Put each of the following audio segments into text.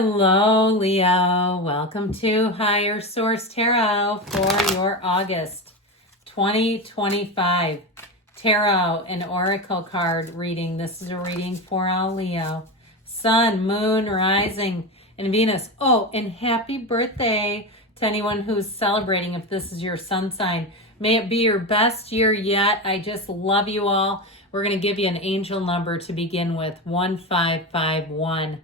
Hello, Leo. Welcome to Higher Source Tarot for your August 2025 Tarot and Oracle card reading. This is a reading for all Leo. Sun, Moon, Rising, and Venus. Oh, and happy birthday to anyone who's celebrating if this is your sun sign. May it be your best year yet. I just love you all. We're going to give you an angel number to begin with, 1551.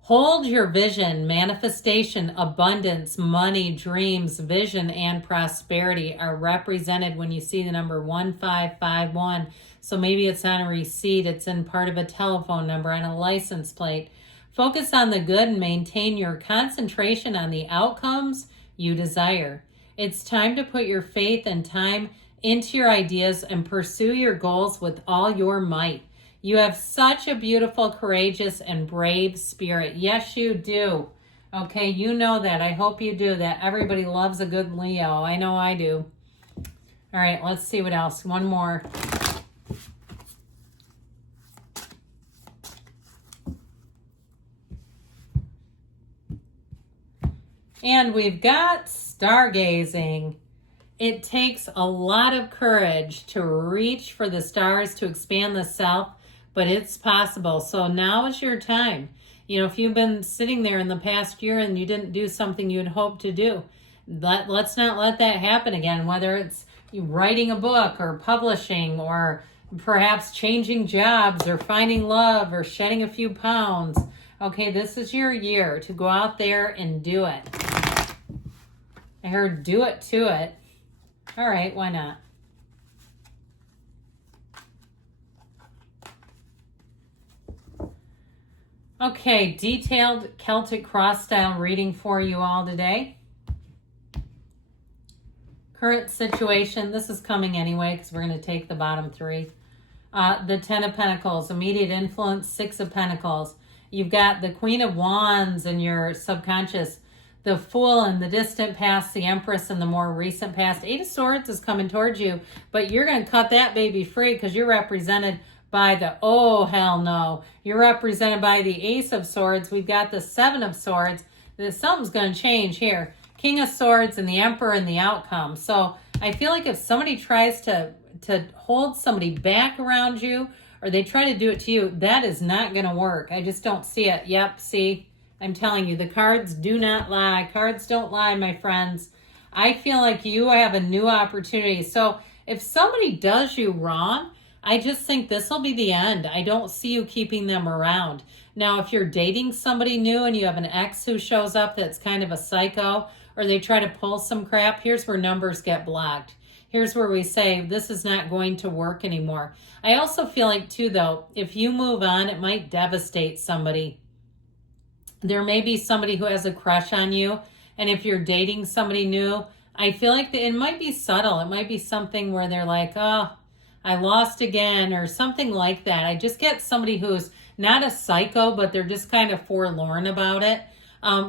Hold your vision, manifestation, abundance, money, dreams, vision, and prosperity are represented when you see the number 1551. So maybe it's on a receipt, it's in part of a telephone number, on a license plate. Focus on the good and maintain your concentration on the outcomes you desire. It's time to put your faith and time into your ideas and pursue your goals with all your might. You have such a beautiful, courageous, and brave spirit. Yes, you do. Okay, you know that. I hope you do that. Everybody loves a good Leo. I know I do. All right, let's see what else. One more. And we've got stargazing. It takes a lot of courage to reach for the stars, to expand the self, but it's possible. So now is your time. You know, if you've been sitting there in the past year and you didn't do something you'd hoped to do, let's not let that happen again, whether it's writing a book or publishing or perhaps changing jobs or finding love or shedding a few pounds. Okay, this is your year to go out there and do it. I heard do it to it. All right, why not? Okay, detailed Celtic cross style reading for you all today. Current situation, this is coming anyway because we're going to take the bottom three. The 10 of Pentacles, immediate influence, 6 of Pentacles. You've got the Queen of Wands in your subconscious, the Fool in the distant past, the Empress in the more recent past. 8 of Swords is coming towards you, but you're going to cut that baby free because you're represented by the, oh, hell no. You're represented by the Ace of Swords. We've got the 7 of Swords. Something's going to change here. King of Swords and the Emperor and the outcome. So I feel like if somebody tries to hold somebody back around you or they try to do it to you, that is not going to work. I just don't see it. Yep, see, I'm telling you, the cards do not lie. Cards don't lie, my friends. I feel like you have a new opportunity. So if somebody does you wrong, I just think this will be the end. I don't see you keeping them around. Now, if you're dating somebody new and you have an ex who shows up that's kind of a psycho or they try to pull some crap, here's where numbers get blocked. Here's where we say this is not going to work anymore. I also feel like, too, though, if you move on, it might devastate somebody. There may be somebody who has a crush on you. And if you're dating somebody new, I feel like it might be subtle. It might be something where they're like, oh, I lost again, or something like that. I just get somebody who's not a psycho, but they're just kind of forlorn about it.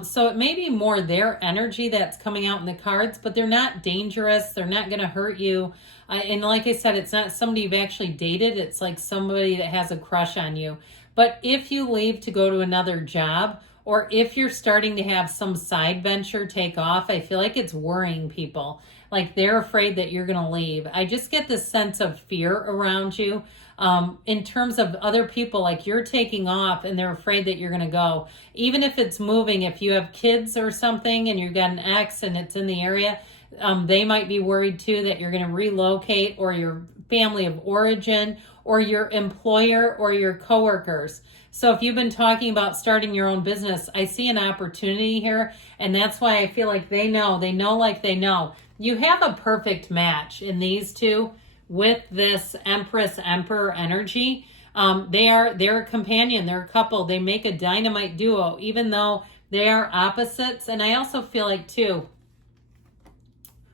So it may be more their energy that's coming out in the cards, but they're not dangerous. They're not going to hurt you. And like I said, it's not somebody you've actually dated. It's like somebody that has a crush on you. But if you leave to go to another job, or if you're starting to have some side venture take off, I feel like it's worrying people. Like they're afraid that you're going to leave. I just get this sense of fear around you in terms of other people, like you're taking off and they're afraid that you're going to go. Even if it's moving, if you have kids or something and you've got an ex and it's in the area, they might be worried too that you're going to relocate, or your family of origin or your employer or your coworkers. So if you've been talking about starting your own business, I see an opportunity here. And that's why I feel like they know like they know. You have a perfect match in these two with this Empress Emperor energy. They're a companion, they're a couple. They make a dynamite duo, even though they are opposites. And I also feel like too,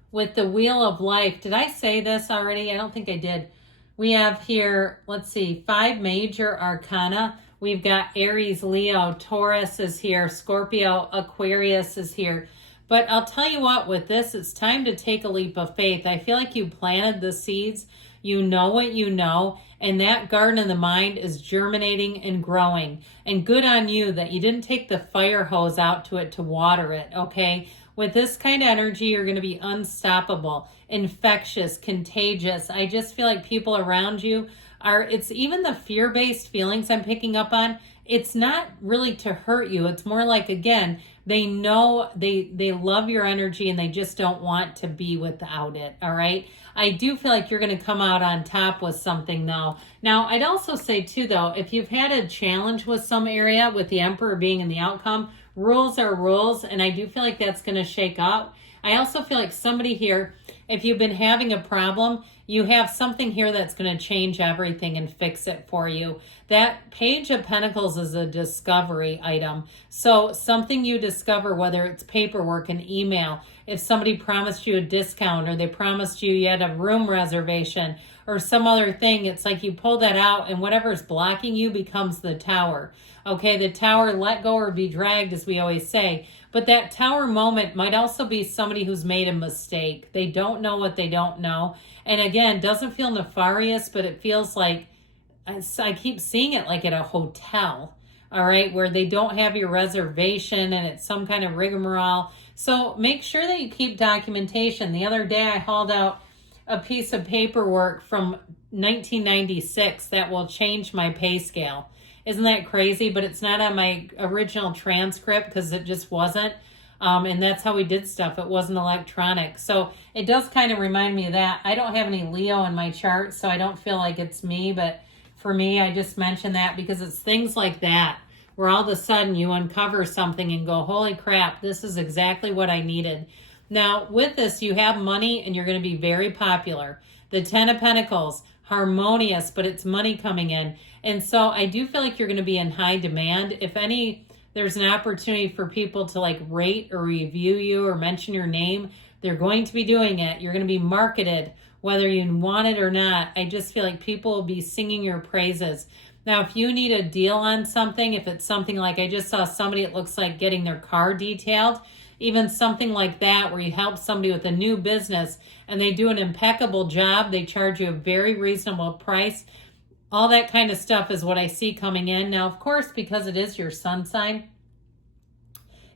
with the Wheel of Life, did I say this already? I don't think I did. We have here, let's see, 5 major arcana. We've got Aries, Leo, Taurus is here, Scorpio, Aquarius is here. But I'll tell you what, with this, it's time to take a leap of faith. I feel like you planted the seeds. You know what you know, and that garden of the mind is germinating and growing. And good on you that you didn't take the fire hose out to it to water it, okay? With this kind of energy, you're going to be unstoppable, infectious, contagious. I just feel like people around you it's even the fear-based feelings I'm picking up on. It's not really to hurt you. It's more like, again, they know they love your energy and they just don't want to be without it, all right? I do feel like you're going to come out on top with something, though. Now, I'd also say, too, though, if you've had a challenge with some area, with the Emperor being in the outcome, rules are rules, and I do feel like that's going to shake up. I also feel like somebody here, if you've been having a problem, you have something here that's going to change everything and fix it for you. That Page of Pentacles is a discovery item. So something you discover, whether it's paperwork, an email, if somebody promised you a discount or they promised you had a room reservation or some other thing, it's like you pull that out and whatever's blocking you becomes the tower. Okay, the tower, let go or be dragged, as we always say. But that tower moment might also be somebody who's made a mistake. They don't know what they don't know. And again, doesn't feel nefarious, but it feels like, I keep seeing it like at a hotel, all right, where they don't have your reservation and it's some kind of rigmarole. So make sure that you keep documentation. The other day I hauled out a piece of paperwork from 1996 that will change my pay scale. Isn't that crazy? But it's not on my original transcript because it just wasn't. And that's how we did stuff. It wasn't electronic. So it does kind of remind me of that. I don't have any Leo in my chart, so I don't feel like it's me. But for me, I just mentioned that because it's things like that where all of a sudden you uncover something and go, holy crap, this is exactly what I needed. Now, with this, you have money and you're going to be very popular. The Ten of Pentacles, harmonious, but it's money coming in. And so I do feel like you're going to be in high demand. If there's an opportunity for people to like rate or review you or mention your name, they're going to be doing it. You're going to be marketed, whether you want it or not. I just feel like people will be singing your praises. Now, if you need a deal on something, if it's something like I just saw somebody, it looks like getting their car detailed, even something like that where you help somebody with a new business and they do an impeccable job, they charge you a very reasonable price. All that kind of stuff is what I see coming in. Now, of course, because it is your sun sign,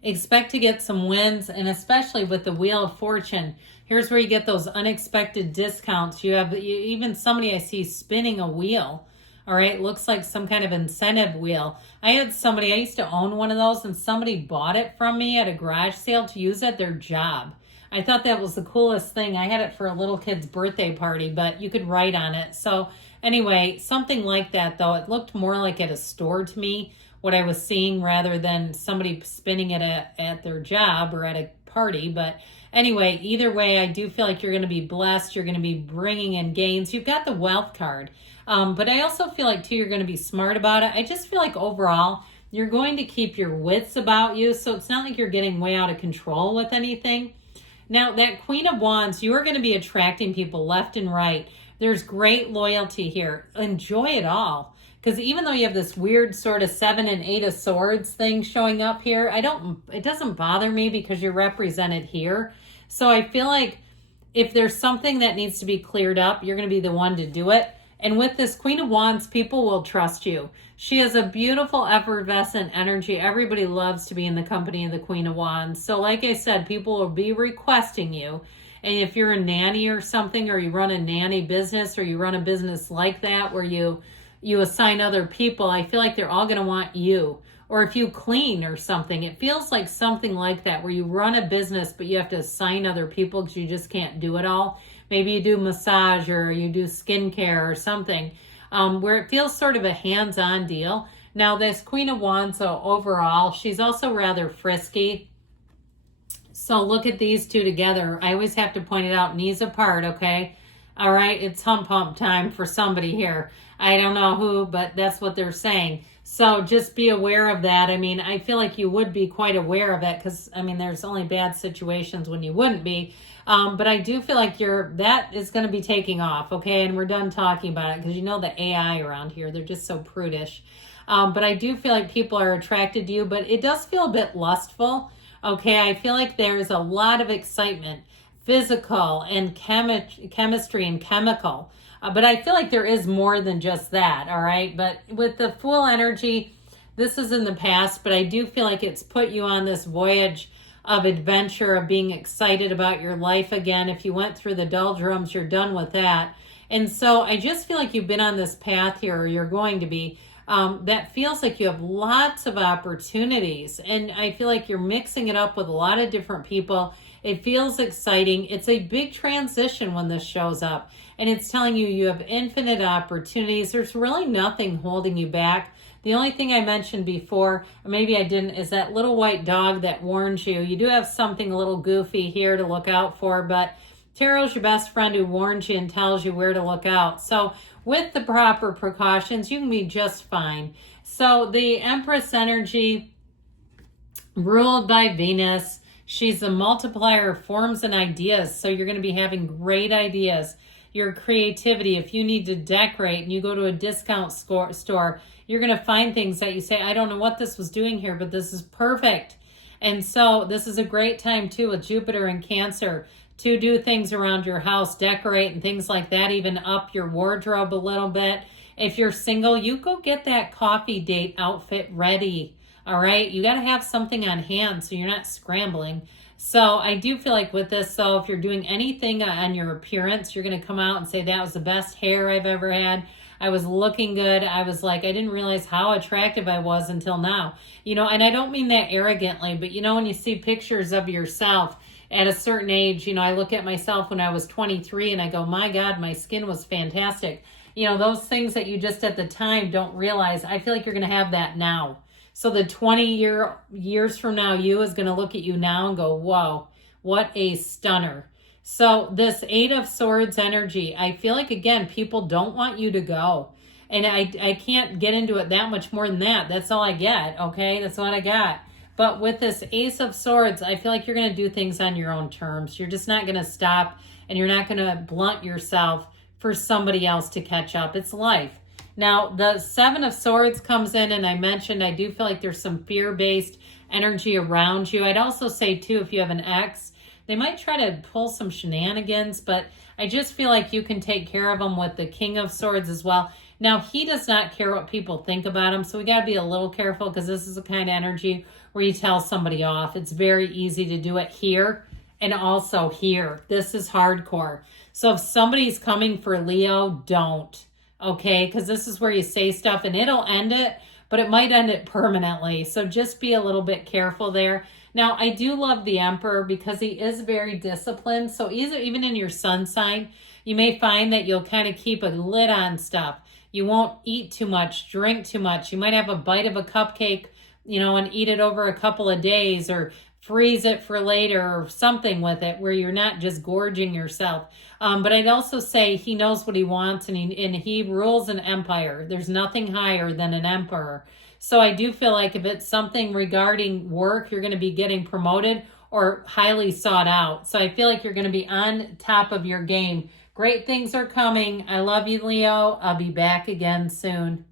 expect to get some wins, and especially with the Wheel of Fortune, here's where you get those unexpected discounts. You have even somebody I see spinning a wheel. All right, looks like some kind of incentive wheel. I used to own one of those, and somebody bought it from me at a garage sale to use at their job. I thought that was the coolest thing. I had it for a little kid's birthday party, but you could write on it. So anyway, something like that, though. It looked more like at a store to me, what I was seeing, rather than somebody spinning it at their job or at a party. But anyway, either way, I do feel like you're going to be blessed. You're going to be bringing in gains. You've got the wealth card. But I also feel like, too, you're going to be smart about it. I just feel like overall, you're going to keep your wits about you. So it's not like you're getting way out of control with anything. Now, that Queen of Wands, you are going to be attracting people left and right. There's great loyalty here. Enjoy it all. Because even though you have this weird sort of 7 and 8 of Swords thing showing up here, it doesn't bother me because you're represented here. So I feel like if there's something that needs to be cleared up, you're going to be the one to do it. And with this Queen of Wands, people will trust you. She has a beautiful, effervescent energy. Everybody loves to be in the company of the Queen of Wands. So like I said, people will be requesting you. And if you're a nanny or something, or you run a nanny business, or you run a business like that where you assign other people, I feel like they're all going to want you. Or if you clean or something, it feels like something like that where you run a business, but you have to assign other people because you just can't do it all. Maybe you do massage or you do skincare or something, where it feels sort of a hands-on deal. Now, this Queen of Wands, so overall, she's also rather frisky. So look at these two together. I always have to point it out, knees apart, okay? All right, it's hump time for somebody here. I don't know who, but that's what they're saying. So just be aware of that. I mean, I feel like you would be quite aware of it because, I mean, there's only bad situations when you wouldn't be. But I do feel like that is going to be taking off, okay? And we're done talking about it because you know the AI around here, they're just so prudish. But I do feel like people are attracted to you, but it does feel a bit lustful, okay? I feel like there's a lot of excitement, physical and chemistry and chemical. But I feel like there is more than just that, all right? But with the Fool energy, this is in the past, but I do feel like it's put you on this voyage of adventure, of being excited about your life again. If you went through the doldrums, you're done with that. And so I just feel like you've been on this path here, or you're going to be, that feels like you have lots of opportunities. And I feel like you're mixing it up with a lot of different people. It feels exciting. It's a big transition when this shows up. And it's telling you you have infinite opportunities. There's really nothing holding you back. The only thing I mentioned before, or maybe I didn't, is that little white dog that warns you. You do have something a little goofy here to look out for, but Tarot's your best friend who warns you and tells you where to look out. So with the proper precautions, you can be just fine. So the Empress energy, ruled by Venus, she's a multiplier of forms and ideas. So you're going to be having great ideas. Your creativity, if you need to decorate and you go to a discount store, you're going to find things that you say, I don't know what this was doing here, but this is perfect. And so this is a great time too with Jupiter and Cancer to do things around your house, decorate and things like that, even up your wardrobe a little bit. If you're single, you go get that coffee date outfit ready. All right. You got to have something on hand so you're not scrambling. So I do feel like with this, so if you're doing anything on your appearance, you're going to come out and say, that was the best hair I've ever had. I was looking good. I was like, I didn't realize how attractive I was until now. You know, and I don't mean that arrogantly, but you know, when you see pictures of yourself at a certain age, you know, I look at myself when I was 23 and I go, my God, my skin was fantastic. You know, those things that you just at the time don't realize, I feel like you're going to have that now. So the 20 years from now, you is going to look at you now and go, whoa, what a stunner. So this 8 of Swords energy, I feel like, again, people don't want you to go. And I can't get into it that much more than that. That's all I get, okay? That's what I got. But with this Ace of Swords, I feel like you're going to do things on your own terms. You're just not going to stop, and you're not going to blunt yourself for somebody else to catch up. It's life. Now, the 7 of Swords comes in, and I mentioned I do feel like there's some fear-based energy around you. I'd also say, too, if you have an ex, they might try to pull some shenanigans, but I just feel like you can take care of them with the King of Swords as well. Now, he does not care what people think about him, so we got to be a little careful because this is the kind of energy where you tell somebody off. It's very easy to do it here and also here. This is hardcore. So if somebody's coming for Leo, don't. Okay, because this is where you say stuff and it'll end it, but it might end it permanently. So just be a little bit careful there. Now, I do love the Emperor because he is very disciplined. So even in your sun sign, you may find that you'll kind of keep a lid on stuff. You won't eat too much, drink too much. You might have a bite of a cupcake, you know, and eat it over a couple of days, or freeze it for later or something with it where you're not just gorging yourself. But I'd also say he knows what he wants, and he rules an empire. There's nothing higher than an emperor. So I do feel like if it's something regarding work, you're going to be getting promoted or highly sought out. So I feel like you're going to be on top of your game. Great things are coming. I love you, Leo. I'll be back again soon.